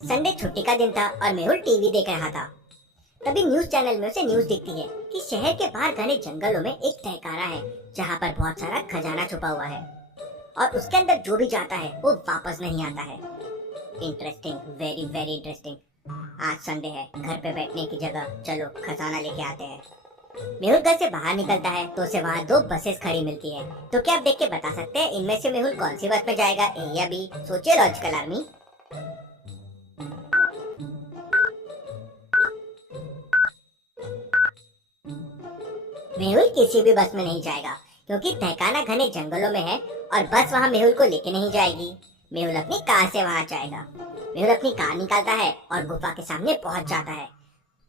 Sunday छुट्टी का दिन था और मेहुल टीवी देख रहा था। तभी न्यूज चैनल में उसे न्यूज दिखती है कि शहर के बाहर घने जंगलों में एक तहखाना है जहाँ पर बहुत सारा खजाना छुपा हुआ है और उसके अंदर जो भी जाता है वो वापस नहीं आता है। Interesting, very very interesting. आज संडे है, घर पे बैठने की जगह चलो खजाना लेके आते हैं। मेहुल घर से बाहर निकलता है तो उसे वहाँ दो बसेस खड़ी मिलती है। तो क्या आप देख के बता सकते हैं इनमें से मेहुल कौन सी बस में जाएगा, ए या बी? सोचिए लॉजिकल आर्मी। मेहुल किसी भी बस में नहीं जाएगा क्योंकि तहखाना घने जंगलों में है और बस वहाँ मेहुल को लेके नहीं जाएगी। मेहुल अपनी कार से वहाँ जाएगा। मेहुल अपनी कार निकालता है और गुफा के सामने पहुँच जाता है।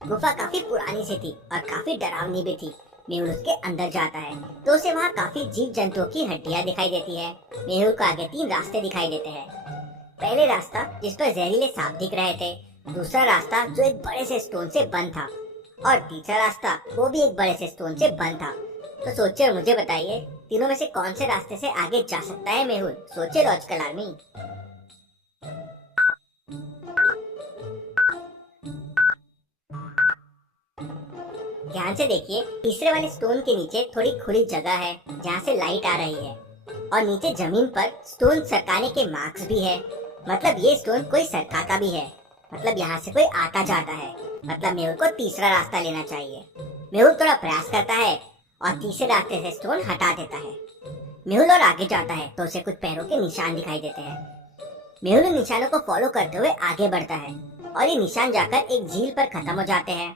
गुफा काफी पुरानी सी थी और काफी डरावनी भी थी। मेहुल उसके अंदर जाता है तो उसे वहाँ काफी जीव जंतुओं की हड्डियाँ दिखाई देती है। मेहुल को आगे तीन रास्ते दिखाई देते हैं। पहले रास्ता जिस पर जहरीले सांप दिख रहे थे, दूसरा रास्ता जो एक बड़े से स्टोन से बंद था और तीसरा रास्ता वो भी एक बड़े से स्टोन से बंद था। तो सोचिए और मुझे बताइए तीनों में से कौन से रास्ते से आगे जा सकता है मेहुल? सोचिए लॉजिकल आर्मी। ध्यान से देखिए, तीसरे वाले स्टोन के नीचे थोड़ी खुली जगह है जहाँ से लाइट आ रही है और नीचे जमीन पर स्टोन सरकाने के मार्क्स भी है। मतलब ये स्टोन कोई सरकाता भी है, मतलब यहाँ से कोई आता जाता है। मतलब मेहुल को तीसरा रास्ता लेना चाहिए। मेहुल थोड़ा प्रयास करता है और तीसरे रास्ते से स्टोन हटा देता है। मेहुल और आगे जाता है तो उसे कुछ पैरों के निशान दिखाई देते हैं। मेहुल इन निशानों को फॉलो करते हुए आगे बढ़ता है और ये निशान जाकर एक झील पर खत्म हो जाते हैं।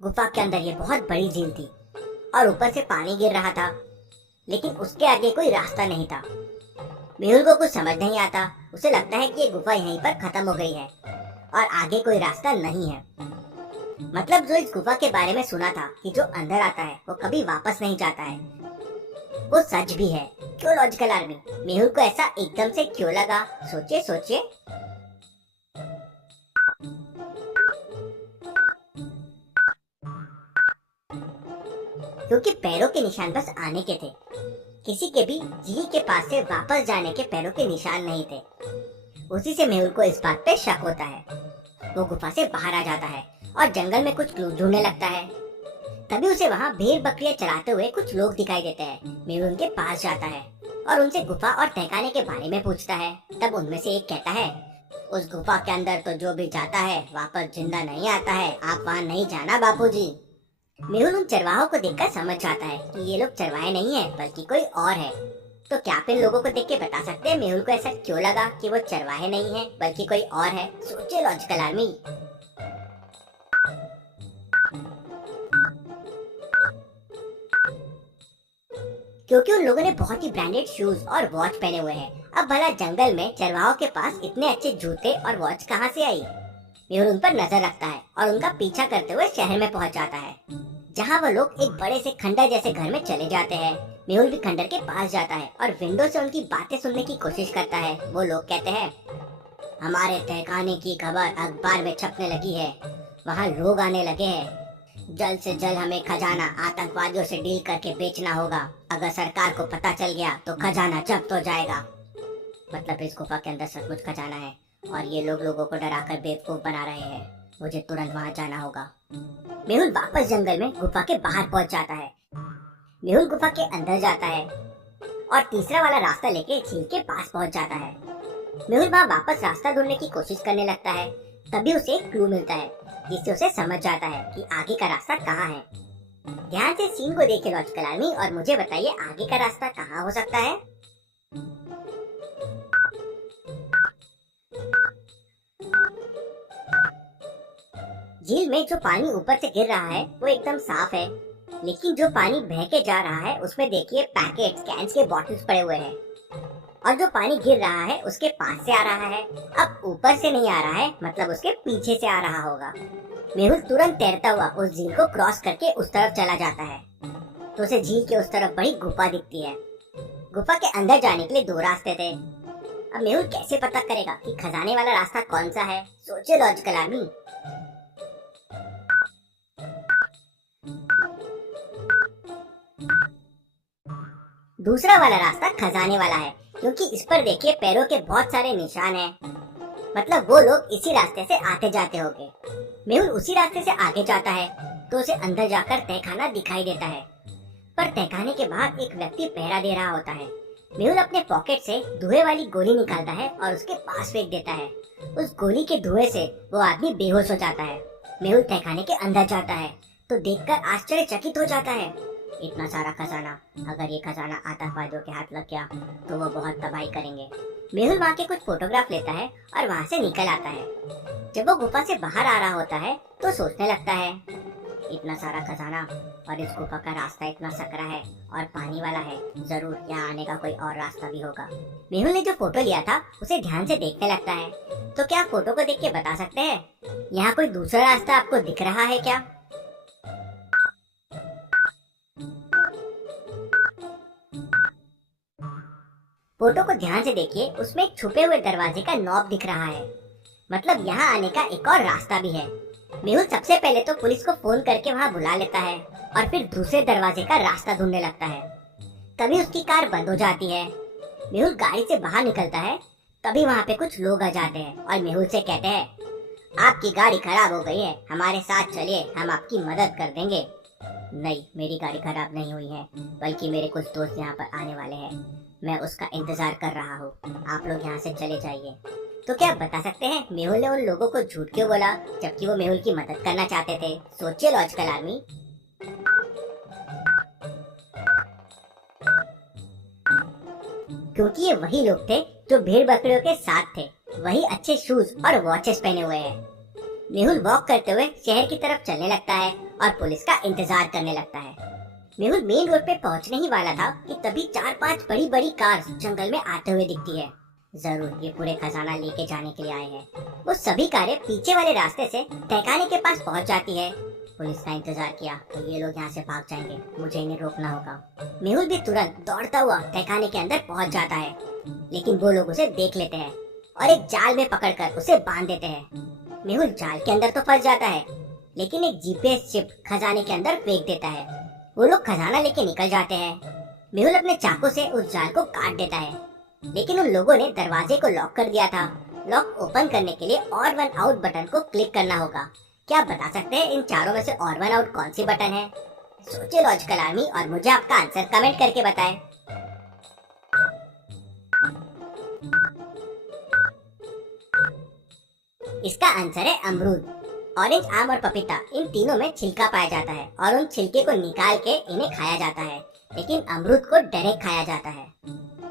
गुफा के अंदर ये बहुत बड़ी झील थी और ऊपर से पानी गिर रहा था, लेकिन उसके आगे कोई रास्ता नहीं था। मेहुल को कुछ समझ नहीं आता। उसे लगता है कि ये गुफा यहीं पर खत्म हो गई है और आगे कोई रास्ता नहीं है। मतलब जो इस गुफा के बारे में सुना था कि जो अंदर आता है वो कभी वापस नहीं जाता है, वो सच भी है। क्यों लॉजिकल आर्मी? मेहुल को ऐसा एकदम से क्यों लगा? सोचिए सोचिए। क्योंकि पैरों के निशान बस आने के थे, किसी के भी झील के पास से वापस जाने के पैरों के निशान नहीं थे। उसी से मेहुल को इस बात पे शक होता है। वो गुफा से बाहर आ जाता है और जंगल में कुछ क्लू ढूंढने लगता है। तभी उसे वहाँ भेड़ बकरियां चराते हुए कुछ लोग दिखाई देते हैं। मेहुल उनके पास जाता है और उनसे गुफा और तहखाने के बारे में पूछता है। तब उनमें से एक कहता है, उस गुफा के अंदर तो जो भी जाता है वापस जिंदा नहीं आता है, आप वहाँ नहीं जाना बापूजी। मेहुल उन चरवाहों को देखकर समझ जाता है कि ये लोग चरवाहे नहीं है बल्कि कोई और है। तो क्या आप इन लोगों को देख के बता सकते हैं मेहुल को ऐसा क्यों लगा कि वो चरवाहे नहीं है बल्कि कोई और है? सोचिए लॉजिकल आर्मी। क्योंकि उन लोगों ने बहुत ही ब्रांडेड शूज और वॉच पहने हुए हैं। अब भला जंगल में चरवाहों के पास इतने अच्छे जूते और वॉच कहाँ से आई? मेहुल उन पर नजर रखता है और उनका पीछा करते हुए शहर में पहुंच जाता है, जहाँ वो लोग एक बड़े से खंडर जैसे घर में चले जाते हैं। मेहुल भी खंडर के पास जाता है और विंडो से उनकी बातें सुनने की कोशिश करता है। वो लोग कहते हैं, हमारे तहखाने की खबर अखबार में छपने लगी है, वहाँ लोग आने लगे हैं। जल्द से जल्द हमें खजाना आतंकवादियों से डील करके बेचना होगा। अगर सरकार को पता चल गया तो खजाना जब्त हो जाएगा। मतलब इस गुफा के अंदर सचमुच खजाना है और ये लोग लोगों को डराकर बेवकूफ बना रहे हैं। मुझे तुरंत वहाँ जाना होगा। मेहुल वापस जंगल में गुफा के बाहर पहुंच जाता है। मेहुल गुफा के अंदर जाता है और तीसरा वाला रास्ता लेके झील के पास पहुंच जाता है। मेहुल वहाँ वापस रास्ता ढूंढने की कोशिश करने लगता है। तभी उसे एक क्लू मिलता है जिससे उसे समझ जाता है कि आगे का रास्ता कहाँ है। ध्यान से सीन को देखिए लॉजिकल आर्मी और मुझे बताइए आगे का रास्ता कहाँ हो सकता है? झील में जो पानी ऊपर से गिर रहा है वो एकदम साफ है, लेकिन जो पानी बह के जा रहा है उसमें देखिए पैकेट्स, कैंस के बॉटल्स पड़े हुए हैं और जो पानी गिर रहा है उसके पास से आ रहा है। अब ऊपर से नहीं आ रहा है, मतलब उसके पीछे से आ रहा होगा। मेहुल तुरंत तैरता हुआ उस झील को क्रॉस करके उस तरफ चला जाता है तो उसे झील के उस तरफ बड़ी गुफा दिखती है। गुफा के अंदर जाने के लिए दो रास्ते थे। अब मेहुल कैसे पता करेगा कि खजाने वाला रास्ता कौन सा है? सोचिए लॉजिकल आर्मी। दूसरा वाला रास्ता खजाने वाला है क्योंकि इस पर देखिए पैरों के बहुत सारे निशान हैं मतलब वो लोग इसी रास्ते से आते जाते होंगे। मेहुल उसी रास्ते से आगे जाता है तो उसे अंदर जाकर तहखाना दिखाई देता है, पर तहखाने के बाहर एक व्यक्ति पहरा दे रहा होता है। मेहुल अपने पॉकेट से धुएं वाली गोली निकालता है और उसके पास फेंक देता है। उस गोली के धुएं से वो आदमी बेहोश हो जाता है। मेहुल तहखाने के अंदर जाता है तो देखकर आश्चर्यचकित हो जाता है। इतना सारा खजाना, अगर ये खजाना आतंकवादियों के हाथ लग गया तो वो बहुत तबाही करेंगे। मेहुल वहाँ के कुछ फोटोग्राफ लेता है और वहाँ से निकल आता है। जब वो गुफा से बाहर आ रहा होता है तो सोचने लगता है, इतना सारा खजाना और इस गुफा का रास्ता इतना सकरा है और पानी वाला है, जरूर यहाँ आने का कोई और रास्ता भी होगा। मेहुल ने जो फोटो लिया था उसे ध्यान से देखने लगता है। तो क्या फोटो को देख के बता सकते हैं यहाँ कोई दूसरा रास्ता आपको दिख रहा है क्या? फोटो को ध्यान से देखिए, उसमें एक छुपे हुए दरवाजे का नॉब दिख रहा है। मतलब यहाँ आने का एक और रास्ता भी है। मेहुल सबसे पहले तो पुलिस को फोन करके वहाँ बुला लेता है और फिर दूसरे दरवाजे का रास्ता ढूंढने लगता है। तभी उसकी कार बंद हो जाती है। मेहुल गाड़ी से बाहर निकलता है, तभी वहाँ पे कुछ लोग आ जाते हैं और मेहुल से कहते हैं, आपकी गाड़ी खराब हो गई है, हमारे साथ चलिए, हम आपकी मदद कर देंगे। नहीं, मेरी गाड़ी खराब नहीं हुई है, बल्कि मेरे कुछ दोस्त यहाँ पर आने वाले हैं, मैं उसका इंतजार कर रहा हूँ, आप लोग यहाँ से चले जाइए। तो क्या आप बता सकते हैं मेहुल ने उन लोगों को झूठ क्यों बोला, जबकि वो मेहुल की मदद करना चाहते थे? सोचिए लॉजिकल आर्मी। क्योंकि ये वही लोग थे जो भेड़ बकरियों के साथ थे, वही अच्छे शूज और वॉचेस पहने हुए हैं। मेहुल वॉक करते हुए शहर की तरफ चलने लगता है और पुलिस का इंतजार करने लगता है। मेहुल मेन रोड पे पहुंचने ही वाला था कि तभी 4-5 बड़ी बड़ी कार जंगल में आते हुए दिखती है। जरूर ये पूरे खजाना लेके जाने के लिए आए हैं। वो सभी कारें पीछे वाले रास्ते से तहखाने के पास पहुंच जाती है। पुलिस का इंतजार किया तो ये लोग यहाँ से भाग जाएंगे, मुझे इन्हें रोकना होगा। मेहुल भी तुरंत दौड़ता हुआ तहखाने के अंदर पहुंच जाता है, लेकिन वो लोग उसे देख लेते हैं और एक जाल में पकड़कर उसे बांध देते हैं। मेहुल जाल के अंदर तो फंस जाता है, लेकिन एक जीपीएस चिप खजाने के अंदर फेंक देता है। वो लोग खजाना लेके निकल जाते हैं। मेहुल अपने चाकू से उस जाल को काट देता है, लेकिन उन लोगों ने दरवाजे को लॉक कर दिया था। लॉक ओपन करने के लिए और वन आउट बटन को क्लिक करना होगा। क्या आप बता सकते हैं इन चारों में से और वन आउट कौन सी बटन है? सोचिए लॉजिकल आर्मी और मुझे आपका आंसर कमेंट करके बताएं। इसका आंसर है अमरूद। ऑरेंज, आम और पपीता, इन तीनों में छिलका पाया जाता है और उन छिलके को निकाल के इन्हें खाया जाता है, लेकिन अमरूद को डायरेक्ट खाया जाता है।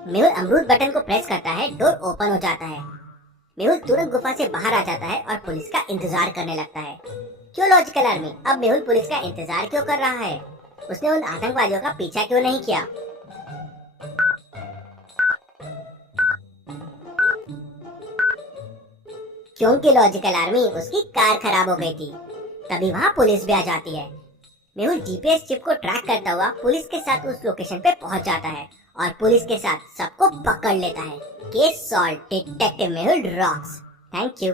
मेहुल अमरूद बटन को प्रेस करता है, डोर ओपन हो जाता है। मेहुल तुरंत गुफा से बाहर आ जाता है और पुलिस का इंतजार करने लगता है। क्यों लॉजिकल आर्मी, अब मेहुल पुलिस का इंतजार क्यों कर रहा है? उसने उन आतंकवादियों का पीछा क्यों नहीं किया? क्योंकि लॉजिकल आर्मी उसकी कार खराब हो गई थी। तभी वहाँ पुलिस भी आ जाती है। मेहुल जीपीएस चिप को ट्रैक करता हुआ पुलिस के साथ उस लोकेशन पे पहुंच जाता है और पुलिस के साथ सबको पकड़ लेता है। Case solve, detective Mehul rocks. Thank you.